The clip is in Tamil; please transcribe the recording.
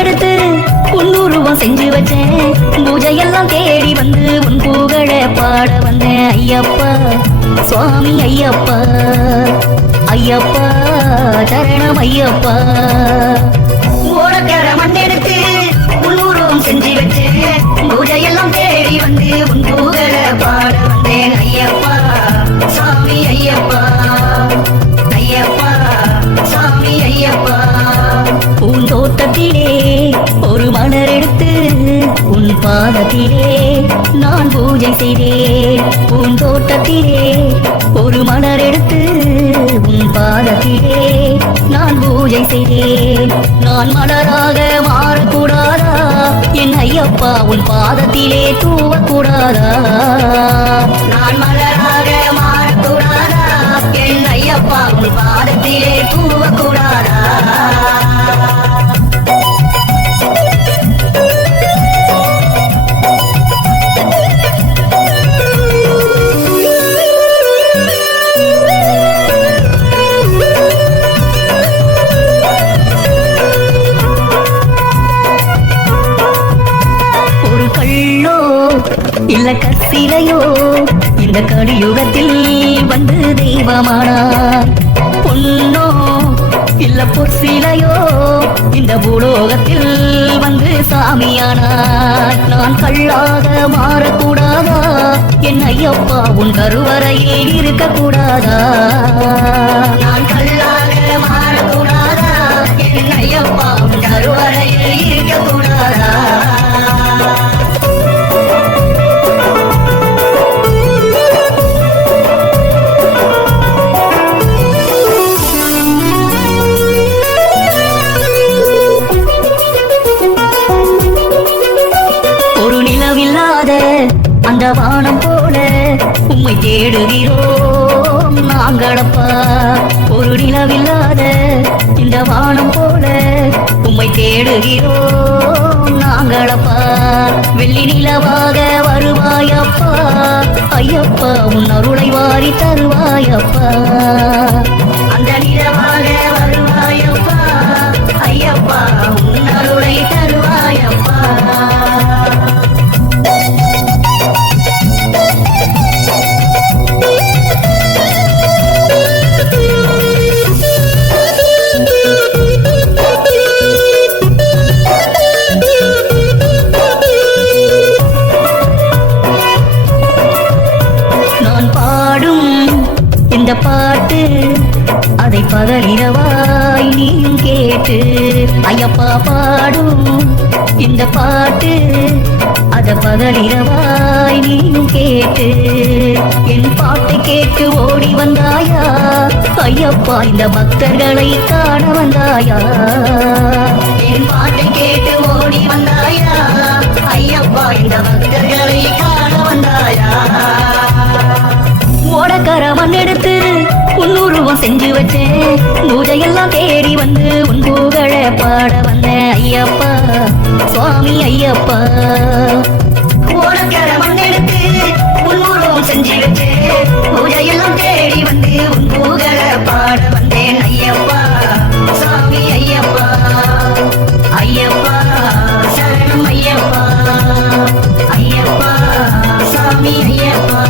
எடுத்து உன்னுருவம் செஞ்சு வச்சேன். பூஜையெல்லாம் தேடி வந்து உன் புகழ பாட வந்தேன். ஐயப்பா சுவாமி ஐயப்பா, ஐயப்பா சரணம் ஐயப்பா. ஓடக்கர மண்ணெடுத்து உன்னுருவம் செஞ்சு வச்சேன். பூஜையெல்லாம் தேடி வந்து உன் புகழ பாட வந்தேன். ஐயப்பா சுவாமி ஐயப்பா, ஐயப்பா சுவாமி ஐயப்பா. பூந்தோட்டத்திலே ஒரு மலர் எடுத்து உன் பாதத்திலே நான் பூஜை செய்தேன். பூந்தோட்டத்திலே ஒரு மலர் எடுத்து உன் பாதத்திலே நான் பூஜை செய்தேன். நான் மலராக மாறக்கூடாதா என் ஐயப்பா, உன் பாதத்திலே தூவக்கூடாதா? நான் மலராக மாறக்கூடாதா என் ஐயப்பா, உன் பாதத்திலே தூவக்கூடாதா? இல்ல கசிலையோ இந்த கலியுகத்தில் வந்து தெய்வமானார். பொன்னோ இல்ல பொற்சிலையோ இந்த பூலோகத்தில் வந்து சாமியானார். நான் கல்லாக மாறக்கூடாதா என் ஐயப்பா, உன் கருவறையில் இருக்கக்கூடாதா? நான் கல்லாக மாறக்கூடாதா என் ஐயப்பா, உன் கருவறையில் இருக்கக்கூடாதா? அந்த வானம் போல உம்மை தேடுகிறோம் நாங்களப்பா. ஒரு நிலவில்லாத இந்த வானம் போல உம்மை தேடுகிறோம் நாங்களப்பா. வெள்ளி நிலவாக வருவாயப்பா ஐயப்பா, உன் அருளை வாரி தருவாயப்பா. அந்த நிலவாக வருவாயப்பா ஐயப்பா, உன் அருளை தருவாயப்பா. இந்த பாட்டு அதை பகலிரவாய் நீ கேட்டு ஐயப்பா பாடும். இந்த பாட்டு அதை பகலிரவாய் நீ கேட்டு என் பாட்டை கேட்டு ஓடி வந்தாயா ஐயப்பா, இந்த பக்தர்களை காண வந்தாயா? என் பாட்டை கேட்டு ஓடி வந்தாயா ஐயப்பா, இந்த பக்தர்களை காண வந்தாயா? ஓடக்கர மண் எடுத்து உன்னுருவம் செஞ்சு வச்சேன். பூஜையெல்லாம் தேடி வந்து உன் புகழ பாட வந்தேன். ஐயப்பா சுவாமி ஐயப்பா. ஓடக்கர மண் எடுத்து உன்னுருவம் செஞ்சு வச்சேன். பூஜையெல்லாம் தேடி வந்து உன் புகழ பாட வந்தேன். ஐயப்பா சுவாமி ஐயப்பா, ஐயப்பா சரணம் ஐயப்பா, ஐயப்பா சாமி ஐயப்பா.